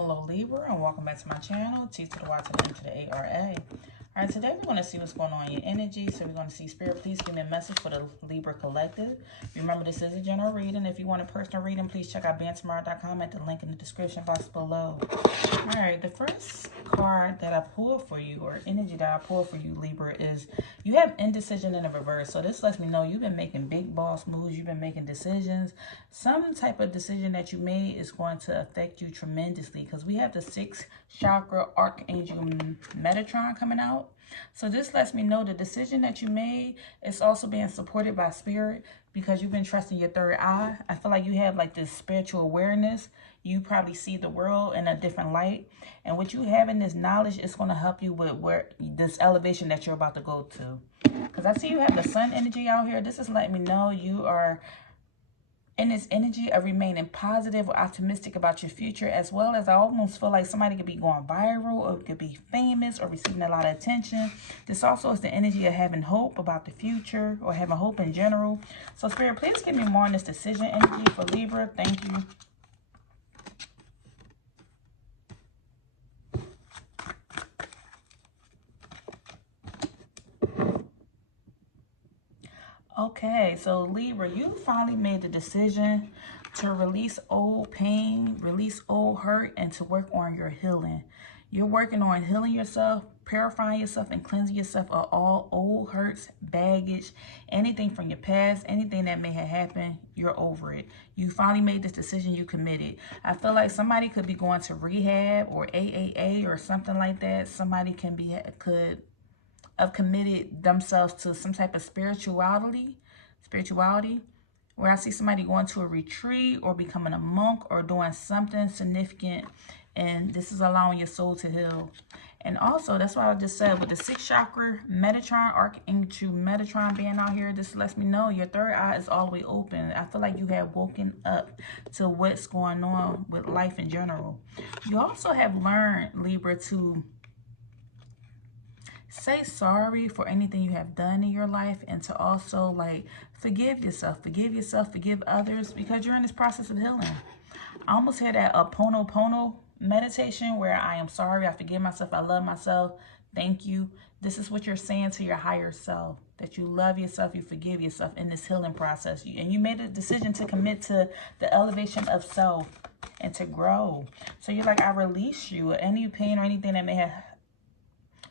Hello Libra, and welcome back to my channel, T to the Y to the N to the ARA. Alright, today we're going to see what's going on in your energy. So we're going to see, Spirit, please give me a message for the Libra Collective. Remember, this is a general reading. If you want a personal reading, please check out BeingTymara.com at the link in the description box below. Alright, the first card that I pulled for you, or energy that I pulled for you, Libra, is you have indecision in the reverse. So this lets me know you've been making big boss moves. You've been making decisions. Some type of decision that you made is going to affect you tremendously, because we have the 6th chakra Archangel Metatron coming out. So this lets me know the decision that you made is also being supported by Spirit, because you've been trusting your third eye. I feel like you have like this spiritual awareness. You probably see the world in a different light. And what you have in this knowledge is going to help you with where this elevation that you're about to go to. Because I see you have the sun energy out here. This is letting me know you are in this energy of remaining positive or optimistic about your future, as well as I almost feel like somebody could be going viral or could be famous or receiving a lot of attention. This also is the energy of having hope about the future or having hope in general. So Spirit, please give me more on this decision energy for Libra. Thank you. Okay, so Libra, you finally made the decision to release old pain, release old hurt, and to work on your healing. You're working on healing yourself, purifying yourself, and cleansing yourself of all old hurts, baggage, anything from your past, anything that may have happened. You're over it. You finally made this decision. You committed. I feel like somebody could be going to rehab or AAA or something like that. Somebody could have committed themselves to some type of spirituality, where I see somebody going to a retreat or becoming a monk or doing something significant, and this is allowing your soul to heal. And also, that's why I just said, with the 6th chakra Metatron, Archangel Metatron being out here, this lets me know your third eye is all the way open. I feel like you have woken up to what's going on with life in general. You also have learned, Libra, to say sorry for anything you have done in your life, and to also like forgive yourself, forgive others, because you're in this process of healing. I almost had that Ho'oponopono meditation where I am sorry, I forgive myself, I love myself, thank you. This is what you're saying to your higher self, that you love yourself, you forgive yourself in this healing process. And you made a decision to commit to the elevation of self and to grow. So you're like, I release you of any pain or anything that may have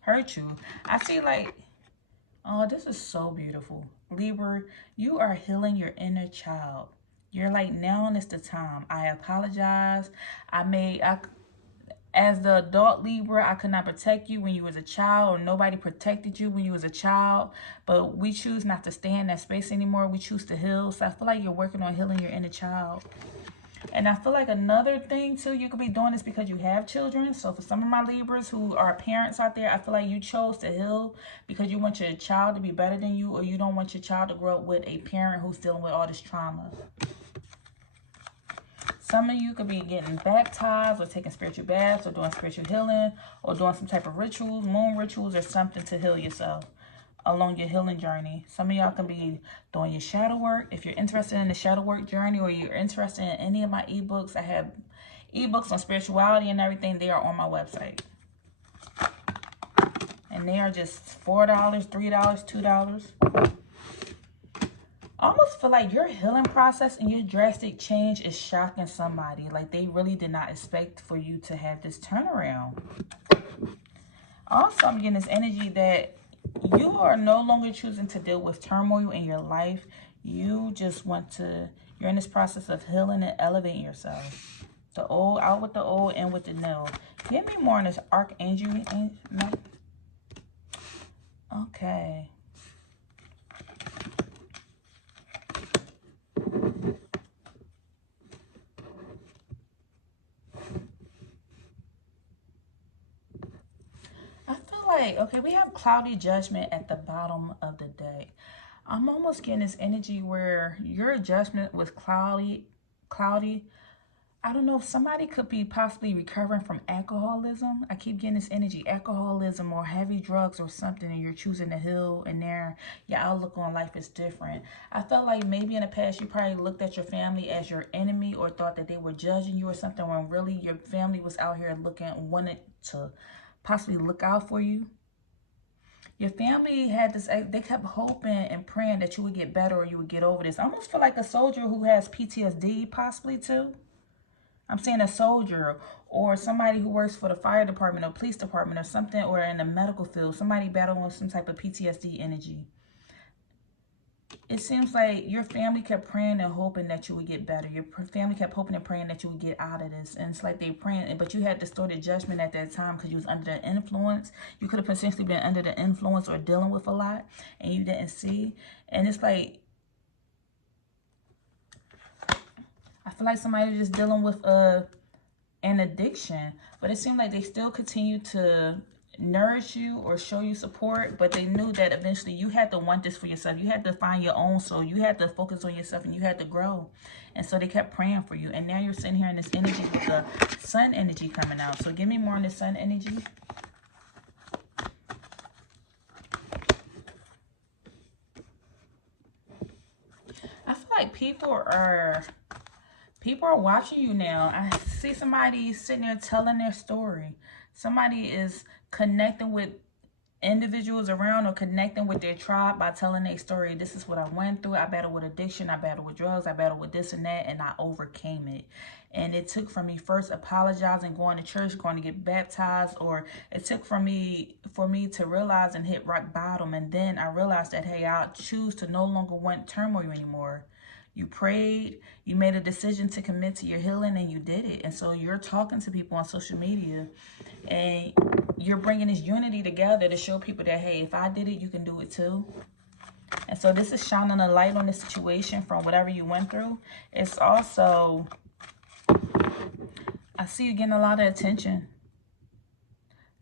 hurt you. I see like, oh, this is so beautiful. Libra, you are healing your inner child. You're like, now is the time. I apologize. As the adult Libra, I could not protect you when you was a child, or nobody protected you when you was a child. But we choose not to stay in that space anymore. We choose to heal. So I feel like you're working on healing your inner child. And I feel like another thing too you could be doing is because you have children. So for some of my Libras who are parents out there, I feel like you chose to heal because you want your child to be better than you, or you don't want your child to grow up with a parent who's dealing with all this trauma. Some of you could be getting baptized or taking spiritual baths or doing spiritual healing or doing some type of rituals, moon rituals or something to heal yourself along your healing journey. Some of y'all can be doing your shadow work. If you're interested in the shadow work journey, or you're interested in any of my ebooks, I have ebooks on spirituality and everything. They are on my website. And they are just $4, $3, $2. I almost feel like your healing process and your drastic change is shocking somebody. Like they really did not expect for you to have this turnaround. Also, I'm getting this energy that you are no longer choosing to deal with turmoil in your life. You just want to, you're in this process of healing and elevating yourself. The old, out with the old, in with the new. Give me more on this Archangel. Okay. Okay, we have cloudy judgment at the bottom of the deck. I'm almost getting this energy where your judgment was cloudy. I don't know if somebody could be possibly recovering from alcoholism. I keep getting this energy, alcoholism or heavy drugs or something, and you're choosing to heal, and there your outlook on life is different. I felt like maybe in the past you probably looked at your family as your enemy or thought that they were judging you or something, when really your family was out here wanted to possibly look out for you. Your family had this, they kept hoping and praying that you would get better or you would get over this. I almost feel like a soldier who has PTSD possibly too. I'm saying a soldier or somebody who works for the fire department or police department or something, or in the medical field, somebody battling with some type of PTSD energy. It seems like your family kept praying and hoping that you would get better. Your family kept hoping and praying that you would get out of this. And it's like they praying, but you had distorted judgment at that time because you was under the influence. You could have potentially been under the influence or dealing with a lot and you didn't see. And it's like, I feel like somebody just dealing with an addiction, but it seemed like they still continue to nourish you or show you support, but they knew that eventually you had to want this for yourself. You had to find your own soul. You had to focus on yourself and you had to grow. And so they kept praying for you. And now you're sitting here in this energy with the sun energy coming out. So give me more on the sun energy. I feel like people are watching you now. I see somebody sitting there telling their story. Somebody is connecting with individuals around or connecting with their tribe by telling their story. This is what I went through. I battled with addiction. I battled with drugs. I battled with this and that, and I overcame it. And it took from me first apologizing, going to church, going to get baptized, or it took for me to realize and hit rock bottom. And then I realized that, hey, I choose to no longer want turmoil anymore. You prayed, you made a decision to commit to your healing, and you did it. And so you're talking to people on social media, and you're bringing this unity together to show people that, hey, if I did it, you can do it too. And so this is shining a light on the situation from whatever you went through. It's also, I see you getting a lot of attention.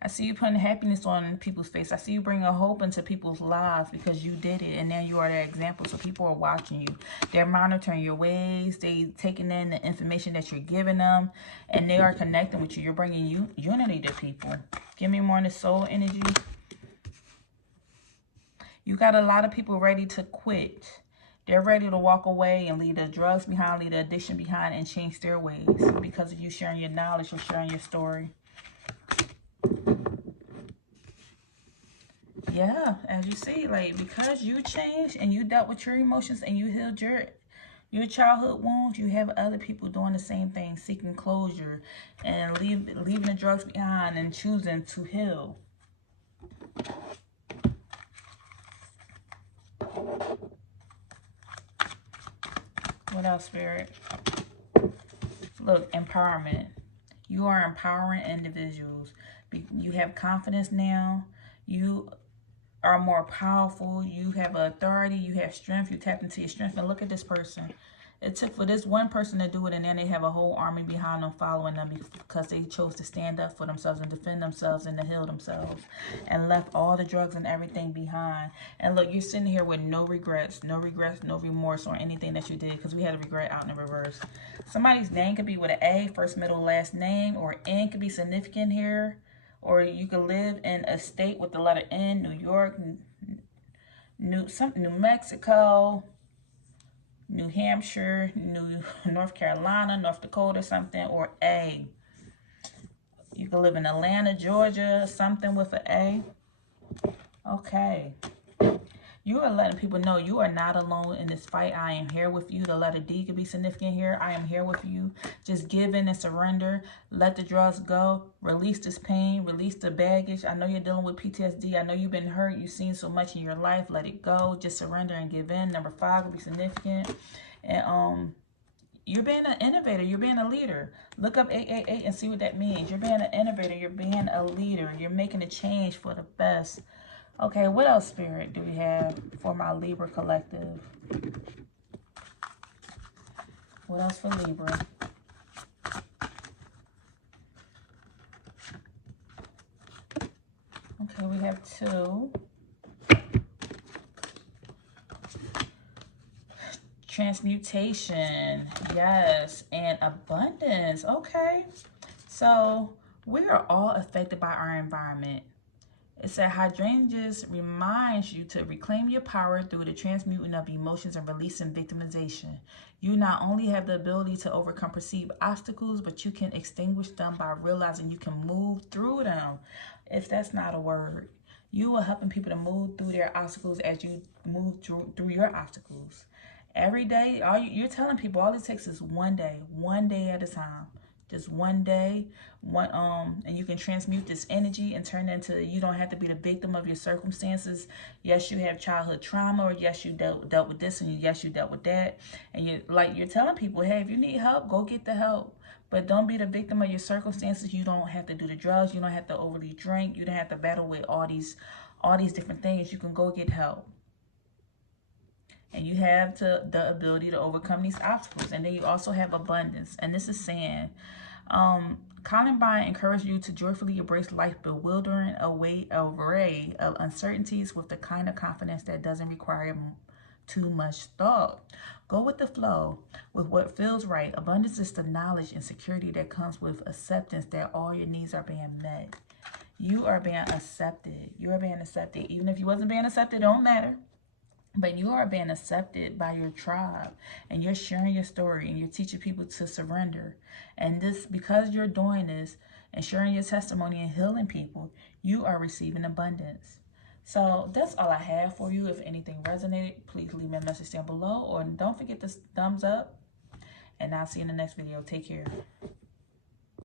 I see you putting happiness on people's face. I see you bringing hope into people's lives because you did it. And now you are that example. So people are watching you. They're monitoring your ways. They taking in the information that you're giving them. And they are connecting with you. You're bringing unity to people. Give me more on the soul energy. You got a lot of people ready to quit. They're ready to walk away and leave the drugs behind, leave the addiction behind, and change their ways because of you sharing your knowledge or sharing your story. Yeah, as you see, like, because you changed and you dealt with your emotions and you healed your childhood wounds, you have other people doing the same thing, seeking closure and leaving the drugs behind and choosing to heal. What else, Spirit? Look, empowerment. You are empowering individuals. You have confidence now. You are more powerful. You have authority. You have strength. You tap into your strength. And look at this person. It took for this one person to do it, and then they have a whole army behind them following them because they chose to stand up for themselves and defend themselves and to heal themselves and left all the drugs and everything behind. And look, you're sitting here with no regrets, no remorse or anything that you did, because we had a regret out in the reverse. Somebody's name could be with an A, first, middle, last name, or N could be significant here. Or you could live in a state with the letter N, New York, New Mexico, New Hampshire, North Carolina, North Dakota, something, or A. You could live in Atlanta, Georgia, something with an A. Okay. You are letting people know you are not alone in this fight. I am here with you. The letter D could be significant here. I am here with you. Just give in and surrender. Let the drugs go. Release this pain. Release the baggage. I know you're dealing with PTSD. I know you've been hurt. You've seen so much in your life. Let it go. Just surrender and give in. Number 5 could be significant. And you're being an innovator. You're being a leader. Look up 888 and see what that means. You're being an innovator. You're being a leader. You're making a change for the best. Okay, what else, Spirit, do we have for my Libra collective? What else for Libra? Okay, we have 2. Transmutation, yes, and abundance. Okay, so we are all affected by our environment. It said hydrangeas reminds you to reclaim your power through the transmuting of emotions and releasing victimization. You not only have the ability to overcome perceived obstacles, but you can extinguish them by realizing you can move through them. If that's not a word, you are helping people to move through their obstacles as you move through your obstacles. Every day, you're telling people all it takes is one day at a time. Just one day, and you can transmute this energy and turn it into, you don't have to be the victim of your circumstances. Yes, you have childhood trauma, or yes, you dealt with this, and yes, you dealt with that. And you're telling people, hey, if you need help, go get the help. But don't be the victim of your circumstances. You don't have to do the drugs. You don't have to overly drink. You don't have to battle with all these different things. You can go get help. And you have the ability to overcome these obstacles. And then you also have abundance. And this is saying, Columbine encouraged you to joyfully embrace life's bewildering array of uncertainties with the kind of confidence that doesn't require too much thought. Go with the flow, with what feels right. Abundance is the knowledge and security that comes with acceptance that all your needs are being met. You are being accepted. You are being accepted. Even if you wasn't being accepted, it don't matter. But you are being accepted by your tribe, and you're sharing your story, and you're teaching people to surrender. And this, because you're doing this and sharing your testimony and healing people, you are receiving abundance. So that's all I have for you. If anything resonated, please leave me a message down below, or don't forget to thumbs up. And I'll see you in the next video. Take care.